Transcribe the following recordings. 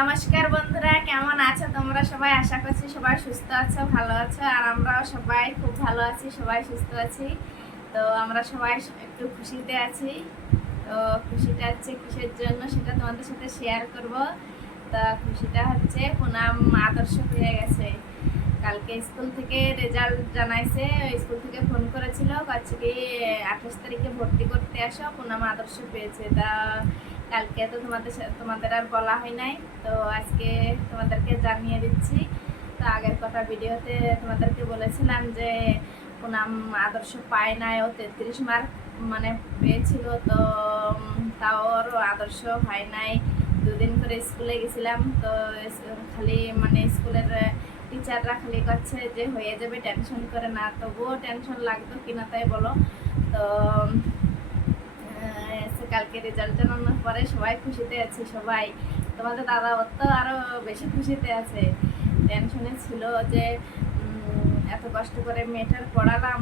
নমস্কার বন্ধুরা, কেমন আছো তোমরা? সবাই আশা করছি সবাই সুস্থ আছো, ভালো আছো, আর আমরাও সবাই খুব ভালো আছি, সবাই সুস্থ আছি। তো আমরা সবাই একটু খুশিতে আছি। তো খুশিটা হচ্ছে কিসের জন্য সেটা তোমাদের সাথে শেয়ার করব। তা খুশিটা হচ্ছে পুনাম আদর্শ পেয়ে গেছে। কালকে স্কুল থেকে রেজাল্ট জানাইছে স্কুল থেকে ফোন করেছিল কাছে কি আঠাশ তারিখে ভর্তি করতে আসো, পুনাম আদর্শ পেয়েছে। তা কালকে তো তোমাদের তোমাদের আর বলা হয় নাই। তো আজকে তোমাদেরকে জানিয়ে দিচ্ছি। তো আগের কথা ভিডিওতে তোমাদেরকে বলেছিলাম যে, পুনাম আদর্শ পায় নাই, ও তেত্রিশ মার্ক মানে পেয়েছিল। তো, তাও ওর আদর্শ হয় নাই। দুদিন করে স্কুলে গেছিলাম। তো খালি মানে স্কুলের টিচাররা খালি করছে যে, হয়ে যাবে, টেনশন করে না। তবুও টেনশন লাগতো কিনা তাই বলো। তো কালকে রেজাল্ট জানানোর পরে সবাই খুশিতে আছে, সবাই। তোমাদের দাদা তো আরও বেশি খুশিতে আছে। টেনশনে ছিল যে এত কষ্ট করে মেয়েটার পড়ালাম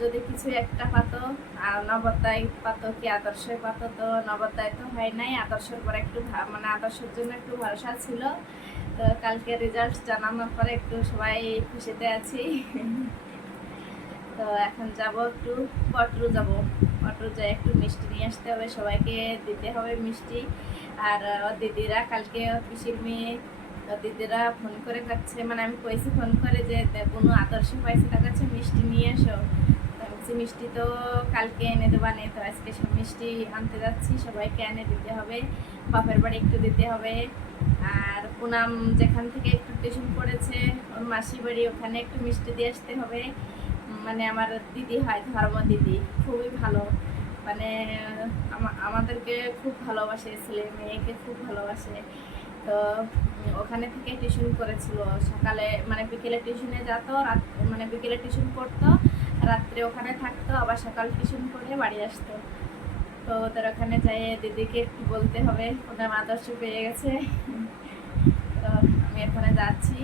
যদি কিছু একটা পাতো, আর নবদ্যায় পাতো কি আদর্শে পাতো তো নবদ্যায় তো হয় নাই, আদর্শের পরে একটু মানে আদর্শের জন্য একটু ভরসা ছিল। তো কালকে রেজাল্ট জানানোর পরে একটু সবাই খুশিতে আছি। তো এখন যাব একটু পটরু যাব। পটরু যাই একটু মিষ্টি নিয়ে আসতে হবে, সবাইকে দিতে হবে মিষ্টি। আর দিদিরা কালকে পিসির মেয়ে দিদিরা ফোন করে কাছে মানে আমি কইছি ফোন করে যে কোনো আদর্শ পাইছে তার কাছে মিষ্টি নিয়ে এসো মিষ্টি তো কালকে এনে দেবা নে, তো আজকে সব মিষ্টি আনতে যাচ্ছি, সবাইকে এনে দিতে হবে। বাপের বাড়ি একটু দিতে হবে। আর পুনাম যেখান থেকে একটু টিউশন পড়েছে, ওর মাসি বাড়ি ওখানে একটু মিষ্টি দিয়ে আসতে হবে। মানে আমার দিদি হয় ধর্ম দিদি, খুবই ভালো। মানে আমাদেরকে খুব ভালোবাসে, ছেলে মেয়েকে খুব ভালোবাসে। তো ওখানে থেকে টিউশন করেছিল। সকালে মানে বিকেলে টিউশনে যেত, রাত মানে বিকেলে টিউশন করতো, রাত্রে ওখানে থাকতো, আবার সকাল টিউশন করে বাড়ি আসতো। তো ওদের ওখানে যাই দিদিকে একটু বলতে হবে ওদের আদর্শ পেয়ে গেছে। তো আমি এখানে যাচ্ছি।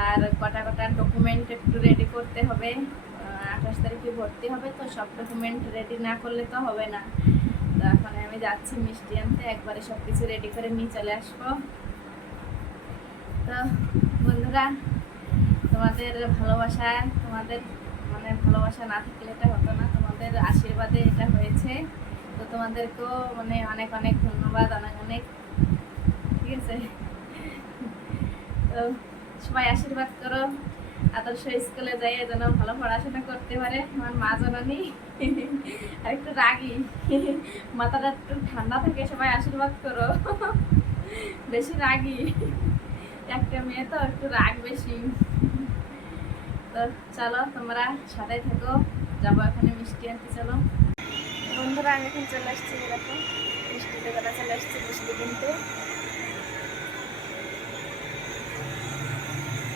আর কটা কটা ডকুমেন্ট একটু রেডি করতে হবে। আঠাশ তারিখে ভর্তি হবে তো সব ডকুমেন্ট রেডি না করলে তো হবে না। তো এখন আমি যাচ্ছি মিষ্টি আনতে, একবারে সব কিছু রেডি করে নিয়ে চলে আসব। তো বন্ধুরা, তোমাদের ভালোবাসা, তোমাদের মানে ভালোবাসা না থাকলে এটা হতো না, তোমাদের আশীর্বাদে এটা হয়েছে। তো তোমাদেরকেও মানে অনেক অনেক ধন্যবাদ, অনেক অনেক। ঠিক আছে? তো সবাই আশীর্বাদ করো। আদর্শ স্কুলে যাই যেন ভালো পড়াশোনা করতে পারে। আমার মা যেন জননী আর একটু রাগি। মাথাটা একটু ঠান্ডা থাকে, সবাই আশীর্বাদ করো। বেশি রাগি। একটা মেয়ে তো একটু রাগ বেশি। তো চলো, তোমরা সাথে থেকো। যাব এখানে মিষ্টি আনতে, চলো। বন্ধুরা, আমি এখন চলে আসছি এরকম মিষ্টি দোকানে চলে আসছি মিষ্টি কিনতে।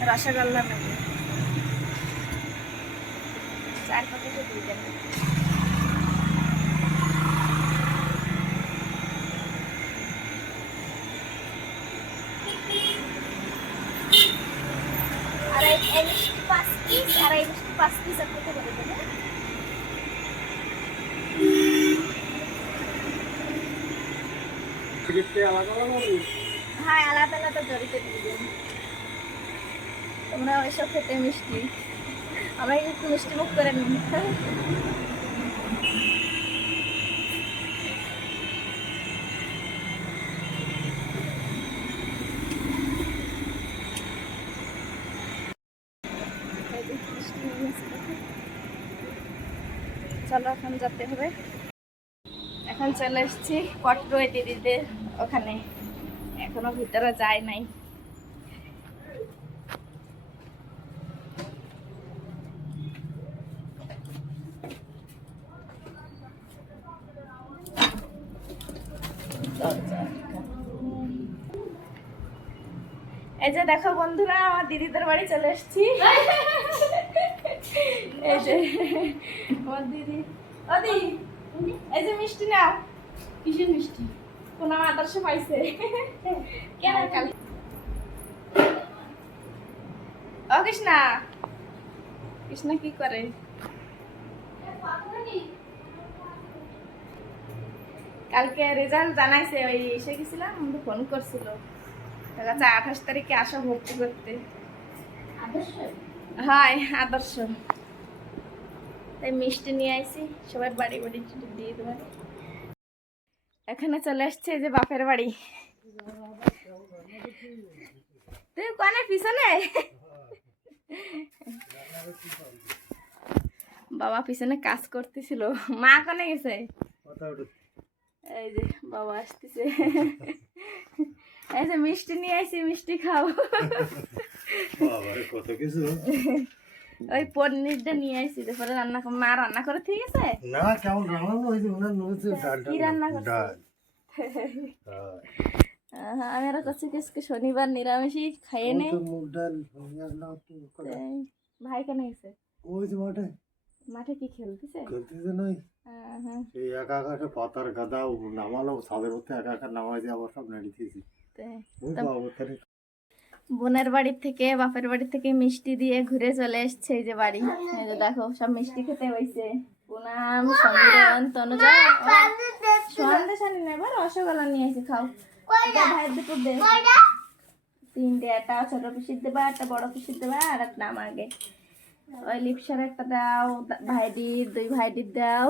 রসগোল্লা নেব চার প্যাকেটে দিয়ে দেবেন এই মিষ্টি পাঁচ পিস আর মিষ্টি পাঁচ পিস আপনি করে দেবেন? হ্যাঁ আলাদা আলাদা জড়িতে দিয়ে দেবেন তোমরা ওইসব খেতে মিষ্টি। আমাকে একটু মিষ্টি মুখ করে নিন। চলো এখন যেতে হবে। এখন চলে এসেছি পটরোয় দিদিদের ওখানে। এখনও ভিতরে যায় নাই। এই যে দেখো বন্ধুরা, আমার দিদিদের বাড়ি চলে এসেছি। এই যে, আমার দিদি। এই যে মিষ্টি নাও। কিসের মিষ্টি? কোন আদর্শ পাইছে? কেন কাল? ও কৃষ্ণা। কৃষ্ণা কি করে? কালকে রেজাল্ট জানাইছে ওই এসে গেছিলাম আমাকে ফোন করছিল। দেখা আঠাশ তারিখে আসা ভর্তি করতে। হয় আদর্শ। তাই মিষ্টি নিয়ে আইছি, সবার বাড়ি বাড়ি ছুটি দিয়ে দেবো। এখানে চলে আসছে যে বাপের বাড়ি। তুই কানে, পিছনে? বাবা পিছনে কাজ করতেছিল। মা কানে গেছে? এই যে বাবা আসতেছে। যে মিষ্টি নিয়ে আইছি মিষ্টি খাও কত কিছু। ওই পনিরটা নিয়ে আইছি তারপরে রান্না কর- মা রান্না করে ঠিক আছে? না কেমন রান্না হয়েছে ওনার নয়েছে ডাল কি রান্না করছে? ডাল। হ্যাঁ। আমি আর করছি কি আজকে শনিবার নিরামিষই খাইয়ে নেই। মুগ ডাল ভাই কেন গেছে? ওই যে মাঠে মাঠে কি খেলতেছে? খেলতেছে আহা, সেই একা একা পাতার গাদা নামালো ছাদের মধ্যে একা একা নামাই দিয়ে আবার সব তাহলে বোনের বাড়ির থেকে বাপের বাড়ি থেকে মিষ্টি দিয়ে ঘুরে চলে এসছে এই যে বাড়ি। এই যে দেখো সব মিষ্টি খেতে হয়েছে পুনাম সমীরন তনুজা সন্দেশ আনি না এবার রসগোল্লা নিয়ে এসে খাও। দে ভাই দুটো দে তিনটে একটা ছোট পিসির দেবা একটা বড় পিসির দেবা আর একটা আমাকে ওই লিপসার একটা দাও ভাইটির দুই ভাইটির দাও।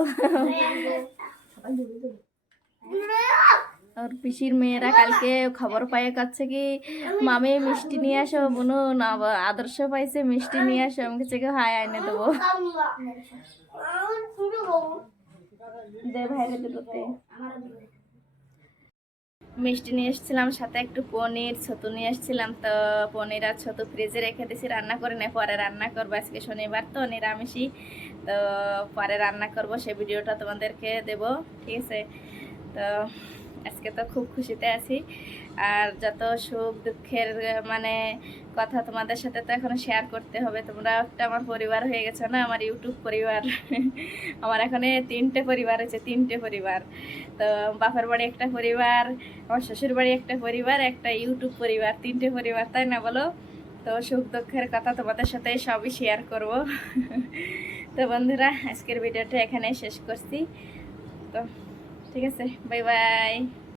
ওর পিসির মেয়েরা কালকে খবর পায়ে কাছে কি মামি মিষ্টি নিয়ে আসো বোনো না আদর্শ পাইছে মিষ্টি নিয়ে আসো আমি কাছে কি হাই আইনে দেবো। দে ভাইরে দুটোতে। মিষ্টি নিয়ে এসেছিলাম, সাথে একটু পনির ছতু নিয়ে এসেছিলাম, তো পনির আর ছতু ফ্রিজে রেখে দিয়েছি রান্না করে নেই পরে রান্না করব, আজকে শনিবার তো নিরামিষই, তো পরে রান্না করব, সে ভিডিওটা তোমাদেরকে দেব, ঠিক আছে? তো আজকে তো খুব খুশিতে আছি। আর যত সুখ দুঃখের মানে কথা তোমাদের সাথে তো এখন শেয়ার করতে হবে। তোমরা একটা আমার পরিবার হয়ে গেছো না? আমার ইউটিউব পরিবার। আমার এখানে তিনটে পরিবার আছে, তিনটে পরিবার। তো বাপের বাড়ি একটা পরিবার, আমার শ্বশুর বাড়ি একটা পরিবার, একটা ইউটিউব পরিবার, তিনটে পরিবার, তাই না বলো? তো সুখ দুঃখের কথা তোমাদের সাথে সবই শেয়ার করব। তো বন্ধুরা, আজকের ভিডিওটা এখানে শেষ করছি। তো ঠিক আছে বাই বাই